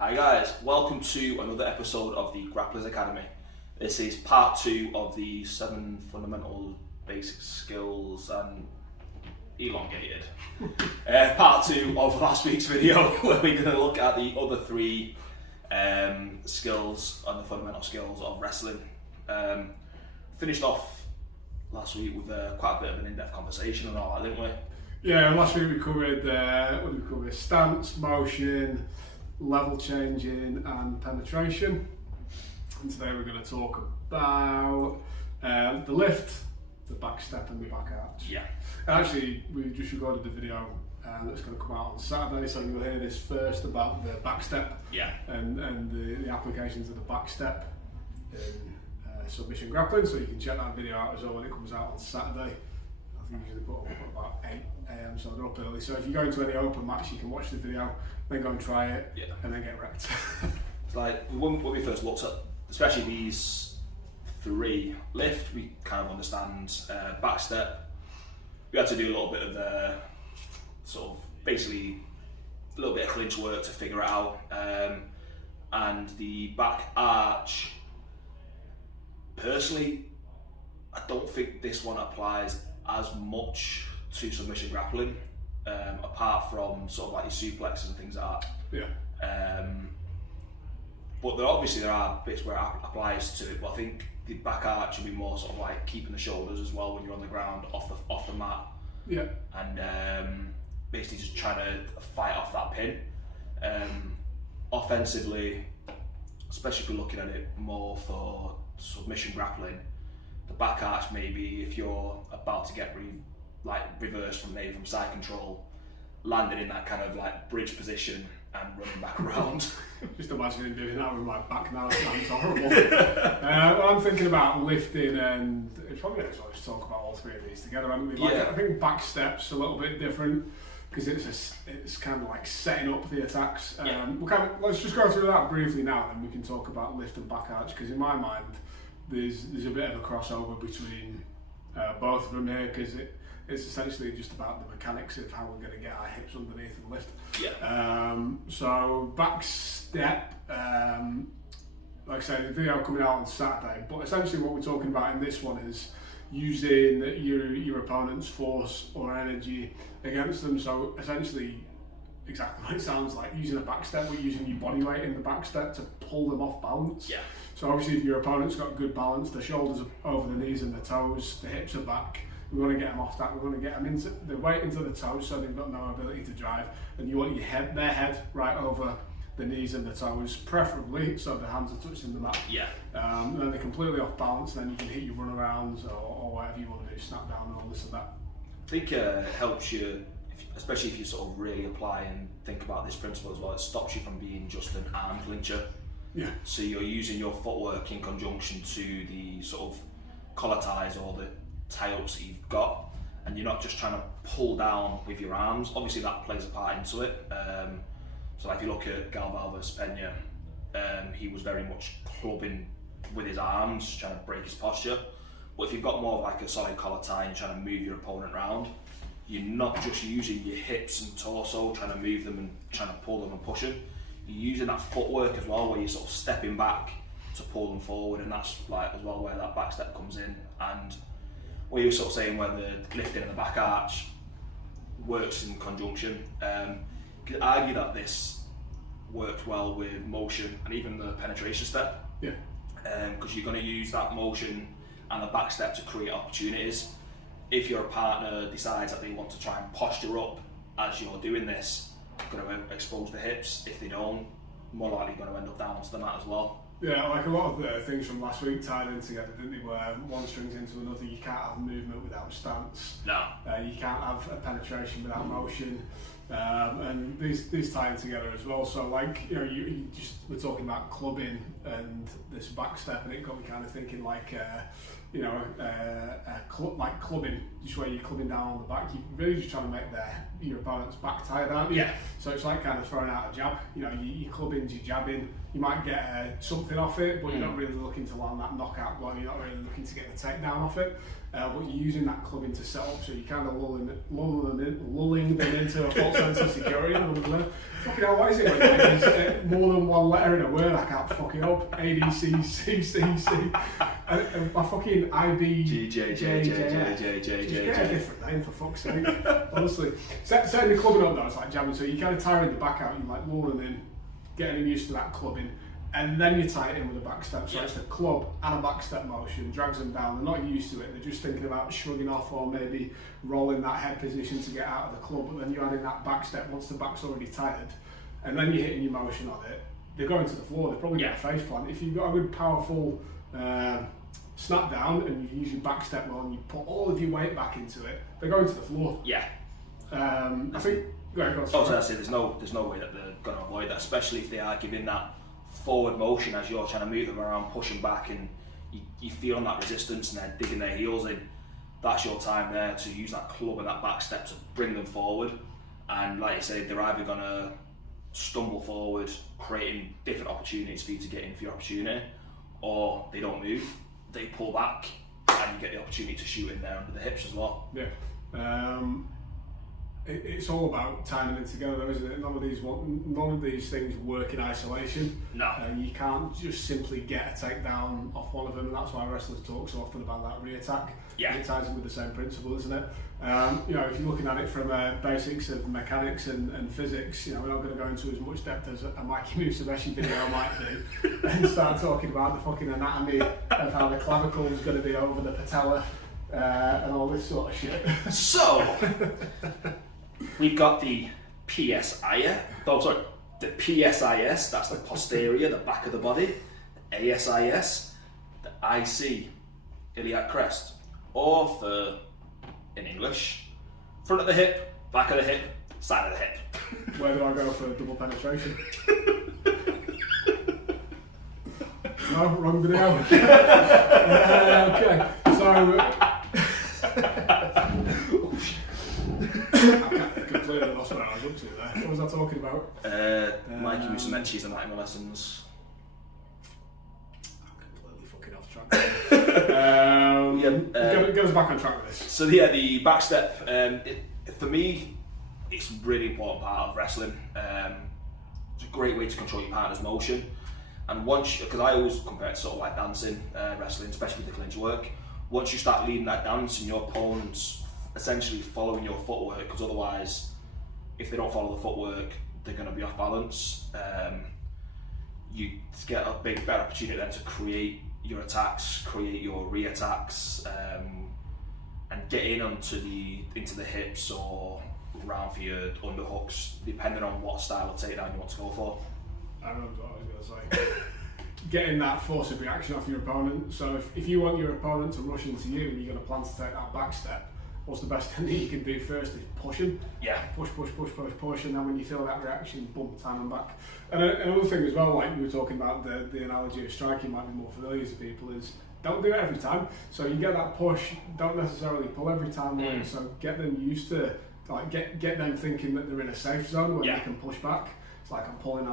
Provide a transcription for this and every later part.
Hi guys, welcome to another episode of the Grapplers Academy. This is part 2 of the 7 fundamental basic skills and elongated. Part 2 of last week's video where we're going to look at the other 3 skills and the fundamental skills of wrestling. Finished off last week with quite a bit of an in-depth conversation and all that, didn't we? Yeah, last week we covered stance, motion, level changing and penetration. And today we're going to talk about the lift, the back step and the back arch. Yeah. Actually, we just recorded the video that's going to come out on Saturday, so you'll hear this first about the back step. Yeah. And the applications of the back step in submission grappling, so you can check that video out as well when it comes out on Saturday. I think usually put up at about 8 AM, so they're up early. So if you go into any open match, you can watch the video, then go and try it, and then get wrecked. It's like when we first looked at, especially these 3, lift, we kind of understand, back step. We had to do a little bit of sort of basically a little bit of clinch work to figure it out. And the back arch, personally, I don't think this one applies as much to submission grappling, apart from sort of like your suplexes and things like that. Yeah. But there are bits where it applies to it, but I think the back arch will be more sort of like keeping the shoulders as well when you're on the ground, off the mat. Yeah. And basically just trying to fight off that pin. Offensively, especially if you're looking at it more for submission grappling, the back arch maybe if you're about to get reversed from side control, landing in that kind of like bridge position and running back around. Just imagining doing that with my back now, it sounds horrible. Well, I'm thinking about lifting, and it's probably nice to talk about all 3 of these together, haven't we? I think back steps a little bit different because it's kind of like setting up the attacks. Let's just go through that briefly now, and then we can talk about lift and back arch, because in my mind there's a bit of a crossover between both of them here, because it's essentially just about the mechanics of how we're going to get our hips underneath and lift. Yeah. So back step, like I said, the video coming out on Saturday, but essentially what we're talking about in this one is using your opponent's force or energy against them. So essentially, exactly what it sounds like, using a back step, we're using your body weight in the back step to pull them off balance. Yeah. So obviously if your opponent's got good balance, the shoulders are over the knees and the toes, the hips are back, we want to get them off that, we want to get them into the weight into the toes so they've got no ability to drive, and you want their head right over the knees and the toes, preferably so the hands are touching the mat. Yeah. And then they're completely off balance, then you can hit your runarounds or whatever you want to do, snap down and all this and that. I think it helps you, especially if you sort of really apply and think about this principle as well, it stops you from being just an arm clincher. Yeah. So you're using your footwork in conjunction to the sort of collar ties or the tie-ups that you've got, and you're not just trying to pull down with your arms. Obviously that plays a part into it. So if you look at Galval versus Pena, he was very much clubbing with his arms, trying to break his posture. But if you've got more of like a solid collar tie and trying to move your opponent around, you're not just using your hips and torso, trying to move them and trying to pull them and push them. You're using that footwork as well, where you're sort of stepping back to pull them forward, and that's like as well where that back step comes in. And what you were sort of saying, where the lifting and the back arch works in conjunction. You could argue that this worked well with motion and even the penetration step. Yeah. Because you're going to use that motion and the back step to create opportunities. If your partner decides that they want to try and posture up as you're doing this, you're going to expose the hips. If they don't, more likely going to end up down onto the mat as well. Yeah, like a lot of the things from last week tied in together, didn't they? Where one strings into another, you can't have movement without stance. No. You can't have a penetration without motion. And these tie in together as well. So like, you just, we're talking about clubbing and this back step, and it got me kind of thinking like, like clubbing, just where you're clubbing down on the back. You're really just trying to make your opponent's back tired, aren't you? Yeah. So it's like kind of throwing out a jab. You're clubbing, you're jabbing. You might get something off it, but you're not really looking to land that knockout blow. You're not really looking to get the takedown off it. but you're using that clubbing to set up, so you're kind of lulling them into a false sense of security. Fucking hell, what is it when there's more than one letter in a word? I can't fuck it up. A, D, C, C, C, C. And my fucking I, B, G, J, J, J, J, J. Just get a different name, for fuck's sake. Honestly. Setting the clubbing up though, it's like jamming, so you kind of tiring the back out, you're like lulling in, getting him used to that clubbing. And then you tie it in with a back step, so it's the club and a back step motion, drags them down. They're not used to it, they're just thinking about shrugging off or maybe rolling that head position to get out of the club, but then you're adding that back step once the back's already tired, and then you're hitting your motion on it. They're going to the floor, they're probably get a face plant. If you've got a good powerful snap down and you use your back step well and you put all of your weight back into it, they're going to the floor. Yeah. I think, go ahead, I say there's no way that they're going to avoid that, especially if they are giving that forward motion as you're trying to move them around, pushing back, and you feel that resistance and they're digging their heels in. That's your time there to use that club and that back step to bring them forward. And like you say, they're either going to stumble forward, creating different opportunities for you to get in for your opportunity, or they don't move, they pull back, and you get the opportunity to shoot in there under the hips as well. Yeah. It's all about timing it together, though, isn't it? None of these things work in isolation. No. You can't just simply get a takedown off one of them, and that's why wrestlers talk so often about that re-attack. Yeah. It ties in with the same principle, isn't it? If you're looking at it from basics of mechanics and physics, we're not going to go into as much depth as a Mikey Musameshi video might do, and start talking about the fucking anatomy of how the clavicle is going to be over the patella and all this sort of shit. So. We've got the PSIS, the PSIS, that's the posterior, the back of the body, the ASIS, the IC, iliac crest, or for, in English, front of the hip, back of the hip, side of the hip. Where do I go for double penetration? No, wrong video. Okay, so... I completely lost what I was up to there. What was I talking about? Mikey Musamechi's anatomy lessons. I'm completely fucking off track. Get us back on track with this. So yeah, the back step, for me, it's a really important part of wrestling. It's a great way to control your partner's motion. And because I always compare it to sort of like dancing, wrestling, especially with the clinch work. Once you start leading that dance and your opponent's essentially following your footwork, because otherwise, if they don't follow the footwork, they're going to be off balance. You get a better opportunity then to create your attacks, create your re-attacks, and get in into the hips or round for your underhooks, depending on what style of takedown you want to go for. I remember what I was going to say. Getting that force of reaction off your opponent. So if you want your opponent to rush into you and you're going to plan to take that back step, what's the best thing that you can do first is push him. Yeah. Push, and then when you feel that reaction, boom, time them back. And another thing as well, like we were talking about, the analogy of striking might be more familiar to people, is don't do it every time. So you get that push, don't necessarily pull every time. So get them used to, like get them thinking that they're in a safe zone where they can push back. It's like I'm pulling,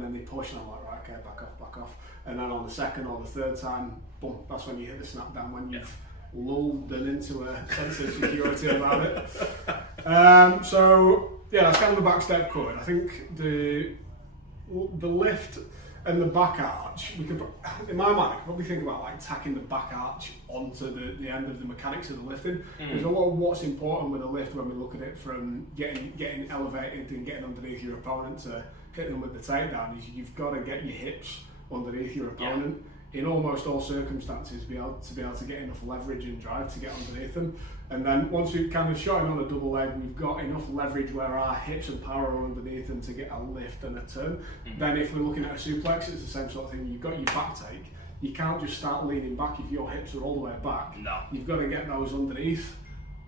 then they push, and I'm like, right, okay, back off. And then on the second or the third time, boom, that's when you hit the snap down, when you've lulled them into a sense of security about it. So yeah, that's kind of the back step covered. I think the lift and the back arch, we could, in my mind, I could probably think about like tacking the back arch onto the end of the mechanics of the lifting. There's a lot of what's important with a lift when we look at it from getting elevated and getting underneath your opponent to hit them with the takedown, is you've got to get your hips underneath your opponent. In almost all circumstances, be able to get enough leverage and drive to get underneath them. And then once we've kind of shot him on a double leg, we've got enough leverage where our hips and power are underneath them to get a lift and a turn. Then if we're looking at a suplex, it's the same sort of thing. You've got your back take. You can't just start leaning back if your hips are all the way back. No. You've got to get those underneath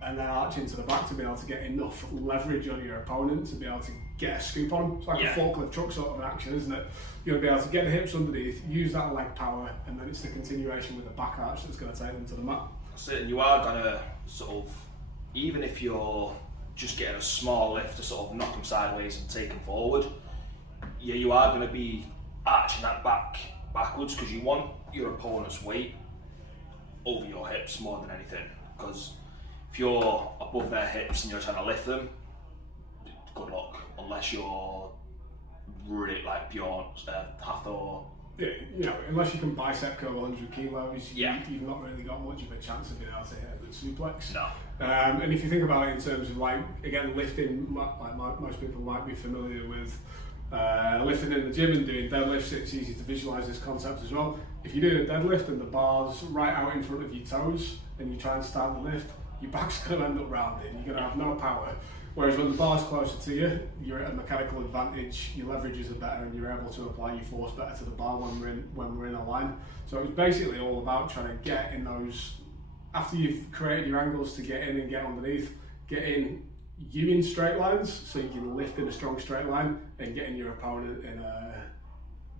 and then arch into the back to be able to get enough leverage on your opponent to be able to get a scoop on them. It's like a forklift truck sort of an action, isn't it? You're going to be able to get the hips underneath, use that leg power, and then it's the continuation with the back arch that's going to take them to the mat. That's it, and you are going to sort of, even if you're just getting a small lift to sort of knock them sideways and take them forward, you are going to be arching that backwards because you want your opponent's weight over your hips more than anything, because if you're above their hips and you're trying to lift them, good luck, unless you're really like beyond Hathor. Yeah, you know, unless you can bicep curl 100 kilos, Yeah. you've not really got much of a chance of being able to hit a good suplex. No. And if you think about it in terms of like, again, lifting, like most people might be familiar with lifting in the gym and doing deadlifts, it's easy to visualize this concept as well. If you're doing a deadlift and the bar's right out in front of your toes and you try and start the lift, your back's going to end up rounding, you're going to have no power. Whereas when the bar's closer to you, you're at a mechanical advantage, your leverages are better and you're able to apply your force better to the bar when we're in a line. So it's basically all about trying to get in those, after you've created your angles to get in and get underneath, getting you in straight lines so you can lift in a strong straight line and getting your opponent in a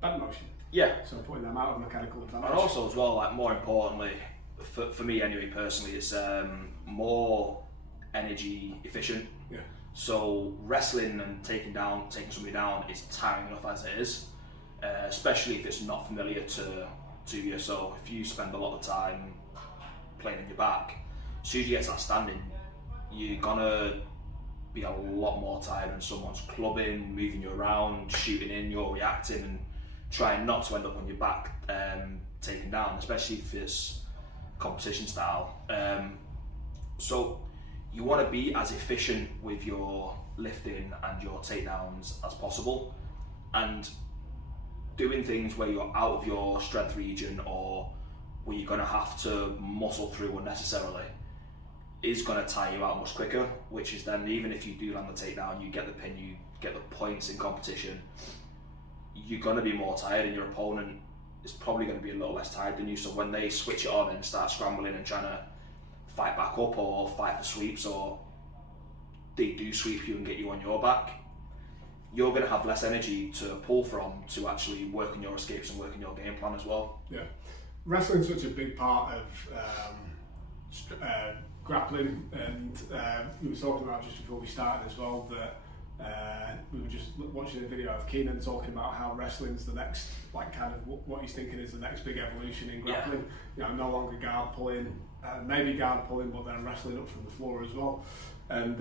bend motion. Yeah. So putting them out of mechanical advantage. And also as well, like more importantly, for me anyway personally, it's more energy efficient. Yeah. So wrestling and taking somebody down is tiring enough as it is, especially if it's not familiar to you. So if you spend a lot of time playing on your back, as soon as you get to that standing, you're gonna be a lot more tired than someone's clubbing, moving you around, shooting in, you're reacting and trying not to end up on your back taken down, especially if it's competition style. So you want to be as efficient with your lifting and your takedowns as possible, and doing things where you're out of your strength region or where you're going to have to muscle through unnecessarily is going to tire you out much quicker, which is then, even if you do land the takedown, you get the pin, you get the points in competition, you're going to be more tired and your opponent is probably going to be a little less tired than you. So when they switch it on and start scrambling and trying to fight back up or fight for sweeps, or they do sweep you and get you on your back, you're going to have less energy to pull from to actually work on your escapes and work on your game plan as well. Yeah, wrestling's such a big part of grappling, and we were talking about just before we started as well that we were just watching a video of Keenan talking about how wrestling's the next, like kind of what he's thinking is the next big evolution in grappling. Yeah. You know, no longer guard pulling, maybe guard pulling, but then wrestling up from the floor as well. And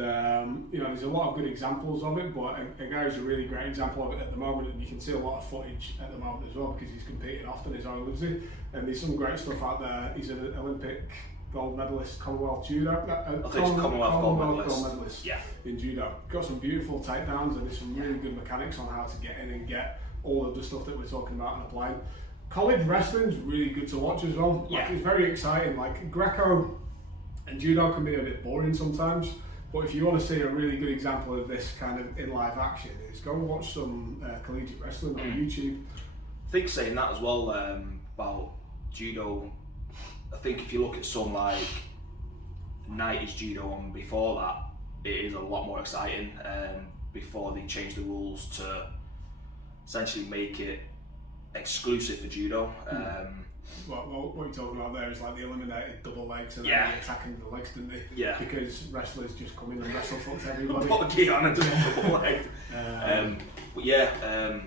you know, there's a lot of good examples of it, but a guy who's a really great example of it at the moment, and you can see a lot of footage at the moment as well because he's competing often, is Owen Lindsay, and there's some great stuff out there. He's an Olympic gold medalist, Commonwealth judo. I think it's Commonwealth gold medalist yeah. in judo. Got some beautiful takedowns and there's some really good mechanics on how to get in and get all of the stuff that we're talking about and applying. College wrestling's really good to watch as well. Like, it's very exciting. Like Greco and judo can be a bit boring sometimes, but if you want to see a really good example of this kind of in live action, is go and watch some collegiate wrestling on YouTube. I think saying that as well about judo, I think if you look at some like 90s judo and before that, it is a lot more exciting. Before they changed the rules to essentially make it exclusive for judo. What you're talking about there is like the eliminated double legs and then attacking the legs, didn't they? Yeah. Because wrestlers just come in and wrestle fucked everybody. Put a gi on and just double leg. But yeah,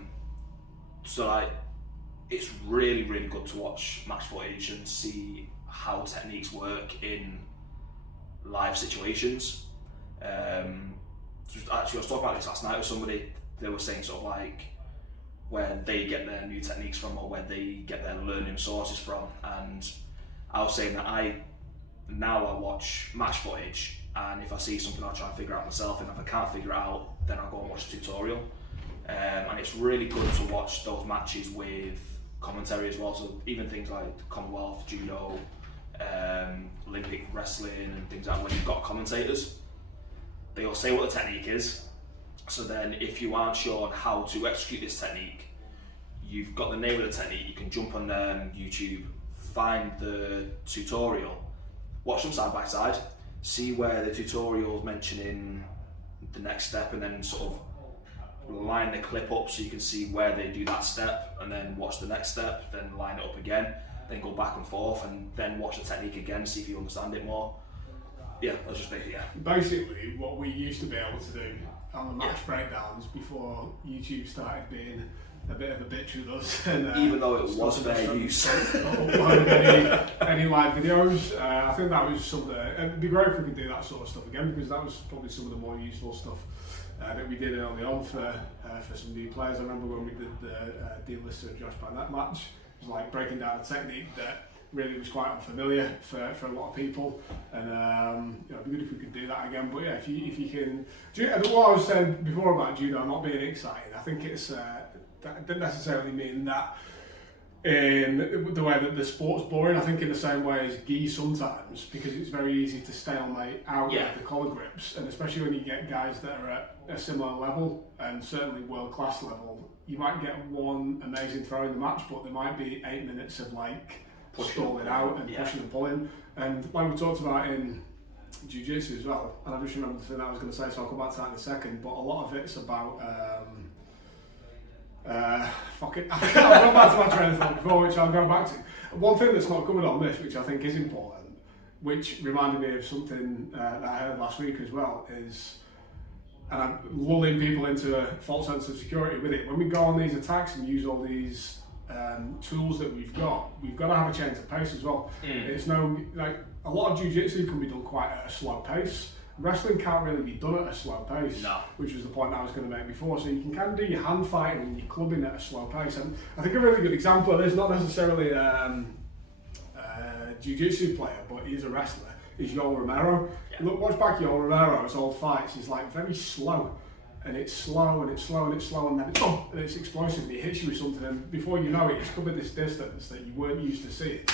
so like, it's really, really good to watch match footage and see how techniques work in live situations. Actually, I was talking about this last night with somebody. They were saying sort of like where they get their new techniques from or where they get their learning sources from, and I was saying that I watch match footage, and if I see something I'll try and figure out myself, and if I can't figure it out then I'll go and watch a tutorial. And it's really good to watch those matches with commentary as well, so even things like Commonwealth judo, Olympic wrestling and things like that, when you've got commentators, they'll say what the technique is, so then if you aren't sure on how to execute this technique, you've got the name of the technique, you can jump on YouTube, find the tutorial, watch them side by side, see where the tutorial's mentioning the next step, and then sort of line the clip up so you can see where they do that step, and then watch the next step, then line it up again, then go back and forth, and then watch the technique again, see if you understand it more. Yeah, that's just basically, Basically, what we used to be able to do on the match breakdowns before YouTube started being a bit of a bitch with us. And, even though it was fair use. Upload any live videos. I think that was some of the. It'd be great if we could do that sort of stuff again, because that was probably some of the more useful stuff that we did early on for some new players. I remember when we did the Dean Lister and Josh Barnett match, it was like breaking down a technique that really was quite unfamiliar for a lot of people, and it'd be good if we could do that again. But yeah, if you can, what I was saying before about judo not being exciting, I think it's that didn't necessarily mean that in the way that the sport's boring. I think in the same way as gi sometimes, because it's very easy to stalemate out with the collar grips, and especially when you get guys that are at a similar level and certainly world class level, you might get one amazing throw in the match, but there might be 8 minutes of like stalling out and pushing and pulling. And like we talked about in jiu-jitsu as well, and I just remembered the thing I was going to say, so I'll come back to that in a second, but a lot of it's about I've gone back to my train of thought before, which I'll go back to. One thing that's not covered on this, which I think is important, which reminded me of something that I heard last week as well, is, and I'm lulling people into a false sense of security with it, when we go on these attacks and use all these tools that we've got to have a change of pace as well. It's like a lot of jiu-jitsu can be done quite at a slow pace. Wrestling can't really be done at a slow pace, which was the point I was going to make before. So you can kind of do your hand fighting and your clubbing at a slow pace. And I think a really good example of this, not necessarily a jiu-jitsu player, but he's a wrestler, is Yoel Romero. Look, watch back Yoel Romero's old fights. He's like very slow. And it's slow and it's slow and it's slow, and then it's explosive and it hits you with something, and before you know it, it's covered this distance that you weren't used to seeing.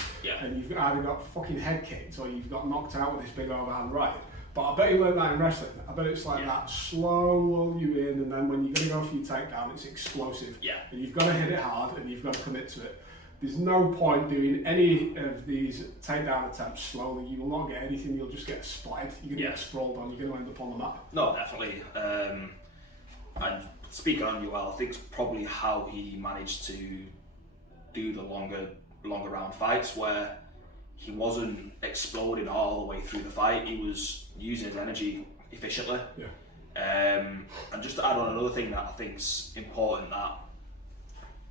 And you've either got fucking head kicked or you've got knocked out with this big overhand right. But I bet you learned that in wrestling. I bet it's like that slow lull you in, and then when you're going to go for your takedown, it's explosive. And you've got to hit it hard and you've got to commit to it. There's no point doing any of these takedown attempts slowly. You will not get anything, you'll just get splatted. You're going to get sprawled on, you're going to end up on the mat. No, definitely. And speaking on Yoel, I think it's probably how he managed to do the longer round fights, where he wasn't exploding all the way through the fight. He was using his energy efficiently. And just to add on another thing that I think's important that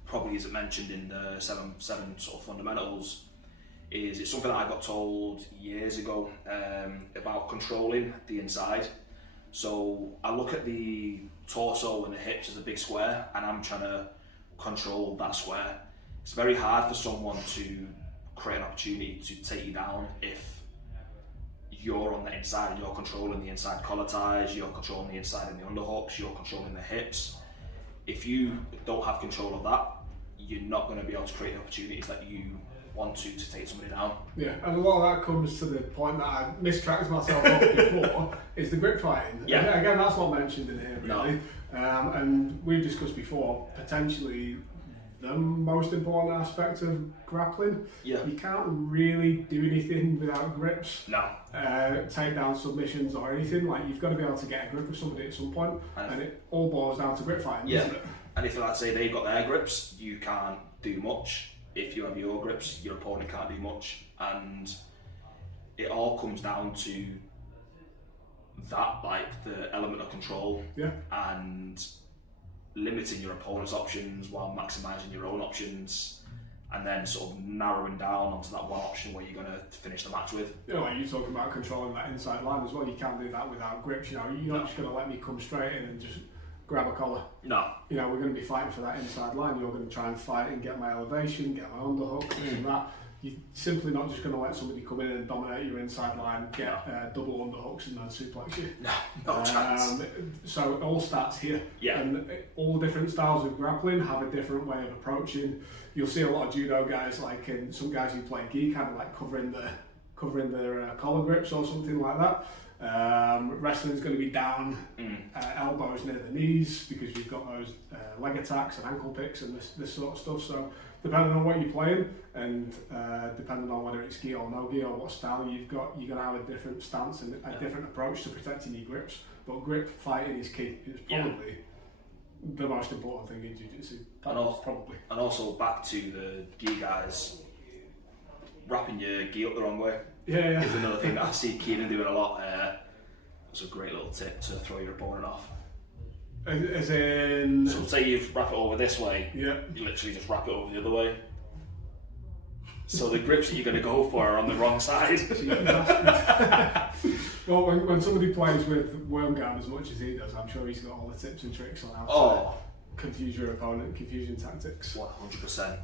probably isn't mentioned in the seven sort of fundamentals, is it's something that I got told years ago about controlling the inside. So I look at the torso and the hips as a big square, and I'm trying to control that square. It's very hard for someone to create an opportunity to take you down if you're on the inside and you're controlling the inside collar ties, you're controlling the inside and the underhooks, you're controlling the hips. If you don't have control of that, you're not going to be able to create opportunities that you want to take somebody down. Yeah, and a lot of that comes to the point that I mistracked myself up before, is the grip fighting. Yeah. And again, that's not mentioned in here really. No. And we've discussed before, potentially the most important aspect of grappling. You can't really do anything without grips. Takedown submissions or anything, like you've got to be able to get a grip of somebody at some point, and it all boils down to grip fighting, isn't it? And if, let's say, they've got their grips, you can't do much. If you have your grips, your opponent can't do much, and it all comes down to that, like the element of control and limiting your opponent's options while maximising your own options, and then sort of narrowing down onto that one option where you're going to finish the match with. Like you're talking about controlling that inside line as well. You can't do that without grips. You're not just going to let me come straight in and just grab a collar. We're going to be fighting for that inside line. You're going to try and fight and get my elevation, get my underhook, and that. You're simply not just going to let somebody come in and dominate your inside line, get double underhooks and then suplex you. No chance. So it all starts here. And all different styles of grappling have a different way of approaching. You'll see a lot of judo guys, like in some guys who play gi, kind of like covering their collar grips or something like that. Wrestling's going to be down, elbows near the knees, because you've got those leg attacks and ankle picks and this sort of stuff. So depending on what you're playing, and depending on whether it's gi or no gi or what style you've got, you're going to have a different stance and a different approach to protecting your grips. But grip fighting is key. It's probably the most important thing in jiu-jitsu. And also back to the gi guys, wrapping your gi up the wrong way is another thing that I see Keenan doing a lot. It's a great little tip to throw your opponent off. As in... So say you wrap it over this way, Yeah. you literally just wrap it over the other way. So the grips that you're going to go for are on the wrong side. Well, when somebody plays with Wormguard as much as he does, I'm sure he's got all the tips and tricks on how to confuse your opponent, confusion tactics. 100%.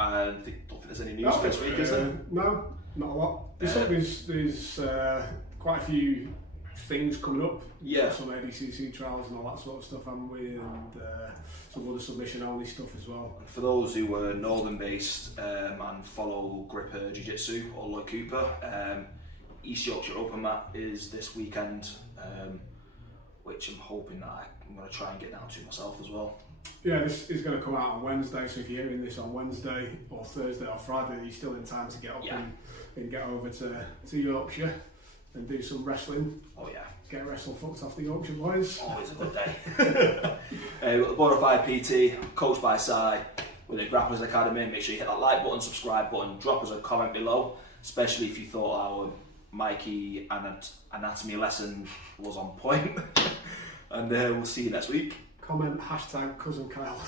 I don't think there's any news for this week, is there? No, not a lot. There's quite a few things coming up. Yeah. Some ADCC trials and all that sort of stuff, haven't we? And some other submission-only stuff as well. For those who are northern-based and follow Gripper Jiu-Jitsu or Lloyd Cooper, East Yorkshire Open Mat is this weekend, which I'm hoping that I'm going to try and get down to myself as well. Yeah, this is going to come out on Wednesday, so if you're hearing this on Wednesday or Thursday or Friday, you're still in time to get up and get over to Yorkshire and do some wrestling. Oh yeah. Get wrestle fucked off the Yorkshire boys. Always a good day. Bonafide PT, coached by Sai with the Grapplers Academy. Make sure you hit that like button, subscribe button, drop us a comment below, especially if you thought our Mikey anatomy lesson was on point. And we'll see you next week. Comment #cousin Kyle.